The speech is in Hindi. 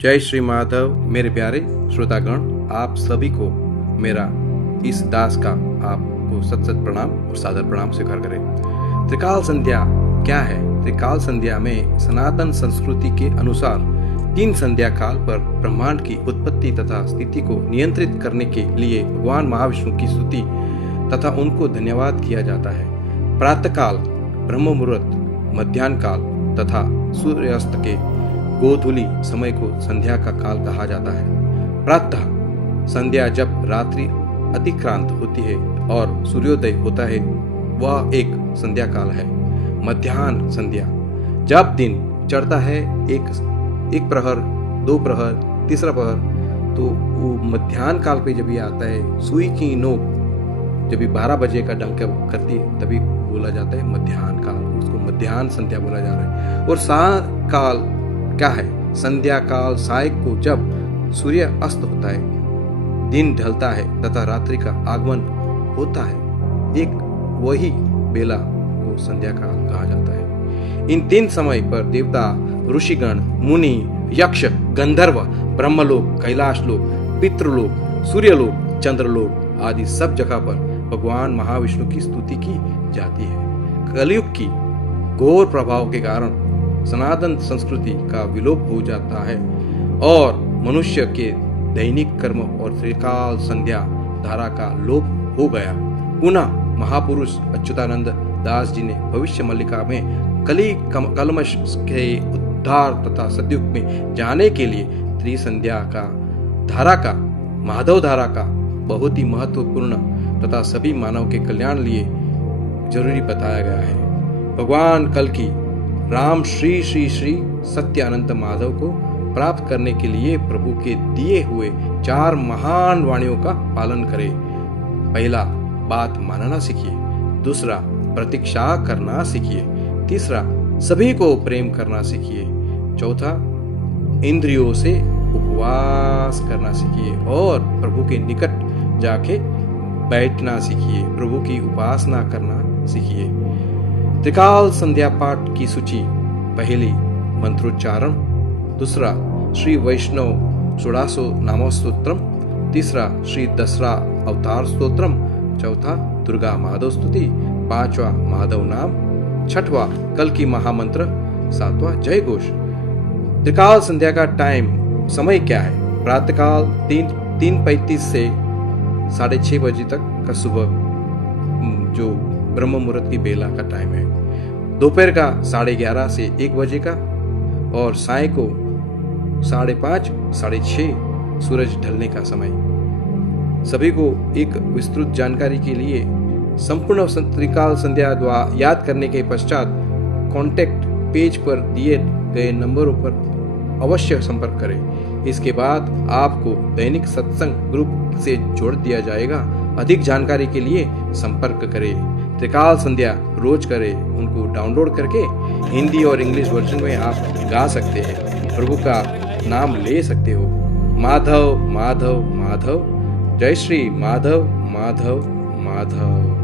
जय श्री माधव। मेरे प्यारे श्रोतागण, आप सभी को मेरा इस दास का आपको सत सत प्रणाम और सादर प्रणाम स्वीकार करें। त्रिकाल संध्या क्या है? त्रिकाल संध्या में सनातन संस्कृति के अनुसार 3 संध्या काल पर ब्रह्मांड की उत्पत्ति तथा स्थिति को नियंत्रित करने के लिए भगवान महाविष्णु की स्तुति तथा उनको धन्यवाद किया जाता है। प्रातःकाल, ब्रह्म मुहूर्त, मध्याह्न काल तथा सूर्यास्त के गोधूली समय को संध्या का काल कहा जाता है। प्रातः संध्या जब रात्रि अतिक्रांत होती है और सूर्योदय होता है, वह एक संध्या काल है। मध्याह्न संध्या जब दिन चढ़ता है, एक प्रहर, 2 प्रहर, तीसरा प्रहर, तो वो मध्याह्न काल पे जब ये आता है, सुई की नोक जब 12 बजे का डंक करती है, तभी बोला जाता है मध्याह्न काल। उसको मध्याह्न संध्या बोला जा रहा है। और साय काल क्या है? संध्या काल साय को जब सूर्य अस्त होता है, दिन ढलता है तथा रात्रि का आगमन होता है, एक वही बेला को संध्या काल कहा जाता है। इन 3 समय पर देवता, ऋषिगण, मुनि, यक्ष, गंधर्व, ब्रह्मलोक, कैलाश लोक, पितृलोक, सूर्यलोक, चंद्रलोक आदि सब जगह पर भगवान महाविष्णु की स्तुति की जाती है। कलयुग की घोर प्रभाव के कारण सनातन संस्कृति का विलोप हो जाता है और मनुष्य के दैनिक कर्म और त्रिकाल संध्या धारा का लोप हो गया। पुनः महापुरुष अच्युतानंद दास जी ने भविष्य मल्लिका में कली कलमश के उद्धार तथा सतयुग में जाने के लिए त्रिसंध्या का धारा का, माधव धारा का बहुत ही महत्वपूर्ण तथा सभी मानव के कल्याण लिए जरूरी बताया गया है। भगवान कल की राम श्री श्री श्री सत्य अनंत माधव को प्राप्त करने के लिए प्रभु के दिए हुए 4 महान वाणियों का पालन करें। पहला, बात मानना सीखिए। दूसरा, प्रतीक्षा करना सीखिए। तीसरा, सभी को प्रेम करना सीखिए। चौथा, इंद्रियों से उपवास करना सीखिए और प्रभु के निकट जाके बैठना सीखिए। प्रभु की उपासना करना सीखिए। त्रिकाल संध्या पाठ की सूची: पहली, मंत्रोच्चारण। दूसरा, श्री वैष्णव षोडशो नामस्तोत्रम। तीसरा, श्री दसरा अवतार स्तोत्रम। चौथा, दुर्गा माधव स्तुति। 5वां, माधव नाम। 6वां, कल की महामंत्र। 7वां, जय घोष। त्रिकाल संध्या का समय क्या है? प्रातःकाल 3:35 से 6:30 बजे तक का सुबह जो ब्रह्म मुहूर्त की बेला का टाइम है। दोपहर का 11:30 से 1 बजे का और साय को 5:30, 6:30 सूरज ढलने का समय। सभी को एक विस्तृत जानकारी के लिए संपूर्ण त्रिकाल संध्या याद करने के पश्चात कॉन्टेक्ट पेज पर दिए गए नंबरों पर अवश्य संपर्क करें। इसके बाद आपको दैनिक सत्संग ग्रुप से जोड़ दिया जाएगा। अधिक जानकारी के लिए संपर्क करें। त्रिकाल संध्या रोज करें। उनको डाउनलोड करके हिंदी और इंग्लिश वर्जन में आप गा सकते हैं। प्रभु का नाम ले सकते हो। माधव माधव माधव। जय श्री माधव माधव माधव।